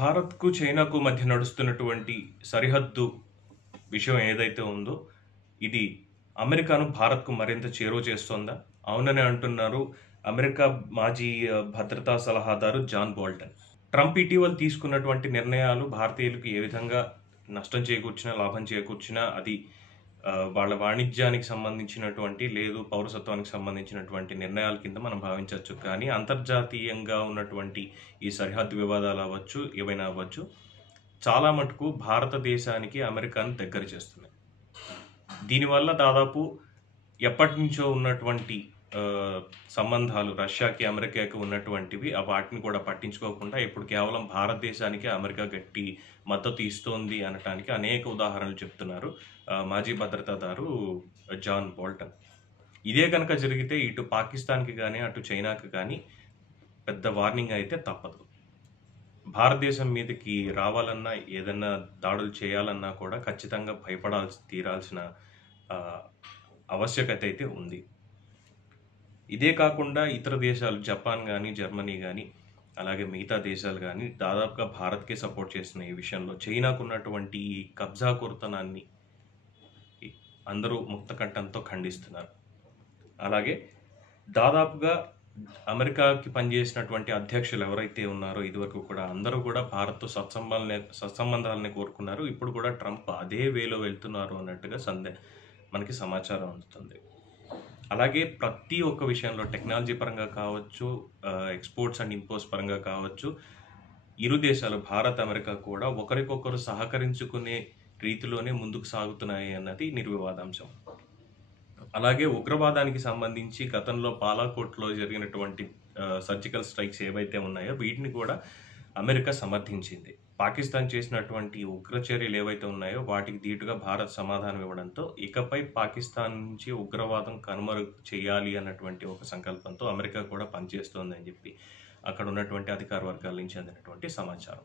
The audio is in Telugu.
భారత్‌కు, చైనాకు మధ్య నడుస్తున్నటువంటి సరిహద్దు విషయం ఏదైతే ఉందో, ఇది అమెరికాను భారత్‌కు మరింత చేరువ చేస్తోందా? అవుననే అంటున్నారు అమెరికా మాజీ భద్రతా సలహాదారు జాన్ బోల్టన్. ట్రంప్ ఇటీవల తీసుకున్నటువంటి నిర్ణయాలు భారతీయులకు ఏ విధంగా నష్టం చేకూర్చినా, లాభం చేకూర్చినా అది వాళ్ళ వాణిజ్యానికి సంబంధించినటువంటి లేదు పౌరసత్వానికి సంబంధించినటువంటి నిర్ణయాల కింద మనం భావించొచ్చు. కానీ అంతర్జాతీయంగా ఉన్నటువంటి ఈ సరిహద్దు వివాదాలు అవ్వచ్చు, ఏవైనా అవ్వచ్చు, చాలా మటుకు భారతదేశానికి అమెరికాను దగ్గర చేస్తున్నాయి. దీనివల్ల దాదాపు ఎప్పటినుంచో ఉన్నటువంటి సంబంధాలు రష్యాకి, అమెరికాకి ఉన్నటువంటివి వాటిని కూడా పట్టించుకోకుండా ఇప్పుడు కేవలం భారతదేశానికే అమెరికా గట్టి మద్దతు ఇస్తోంది అనటానికి అనేక ఉదాహరణలు చెప్తున్నారు మాజీ భద్రతాదారు జాన్ బోల్టన్. ఇదే కనుక జరిగితే ఇటు పాకిస్తాన్‌కి గానీ, అటు చైనాకి గానీ పెద్ద వార్నింగ్ అయితే తప్పదు. భారతదేశం మీదకి రావాలన్నా, ఏదన్నా దాడులు చేయాలన్నా కూడా ఖచ్చితంగా తీరాల్సిన ఆవశ్యకత అయితే ఉంది. ఇదే కాకుండా ఇతర దేశాలు జపాన్ గానీ, జర్మనీ గానీ, అలాగే మిగతా దేశాలు గానీ దాదాపుగా భారత్‌కే సపోర్ట్ చేస్తున్నాయి ఈ విషయంలో. చైనాకున్నటువంటి ఈ కబ్జాకోరుతనాన్ని అందరూ ముక్తకంఠంతో ఖండిస్తున్నారు. అలాగే దాదాపుగా అమెరికాకి పనిచేసినటువంటి అధ్యక్షులు ఎవరైతే ఉన్నారో ఇదివరకు కూడా అందరూ కూడా భారత్‌తో సత్సంబంధాలని కోరుకున్నారు. ఇప్పుడు కూడా ట్రంప్ అదే వేలో వెళ్తున్నారు అన్నట్టుగా మనకి సమాచారం అందుతుంది. అలాగే ప్రతి ఒక్క విషయంలో టెక్నాలజీ పరంగా కావచ్చు, ఎక్స్‌పోర్ట్స్ అండ్ ఇంపోర్ట్స్ పరంగా కావచ్చు, ఇరు దేశాలు భారత్, అమెరికా కూడా ఒకరికొకరు సహకరించుకునే రీతిలోనే ముందుకు సాగుతున్నాయి అన్నది నిర్వివాదాంశం. అలాగే ఉగ్రవాదానికి సంబంధించి గతంలో బాలాకోట్‌లో జరిగినటువంటి సర్జికల్ స్ట్రైక్స్ ఏవైతే ఉన్నాయో వీటిని కూడా అమెరికా సమర్థించింది. పాకిస్తాన్ చేసినటువంటి ఉగ్ర చర్యలు ఏవైతే ఉన్నాయో వాటికి ధీటుగా భారత్ సమాధానం ఇవ్వడంతో ఇకపై పాకిస్తాన్ నుంచి ఉగ్రవాదం కనుమరుగు చేయాలి అన్నటువంటి ఒక సంకల్పంతో అమెరికా కూడా పనిచేస్తోందని చెప్పి అక్కడ ఉన్నటువంటి అధికార వర్గాల నుంచి అందినటువంటి సమాచారం.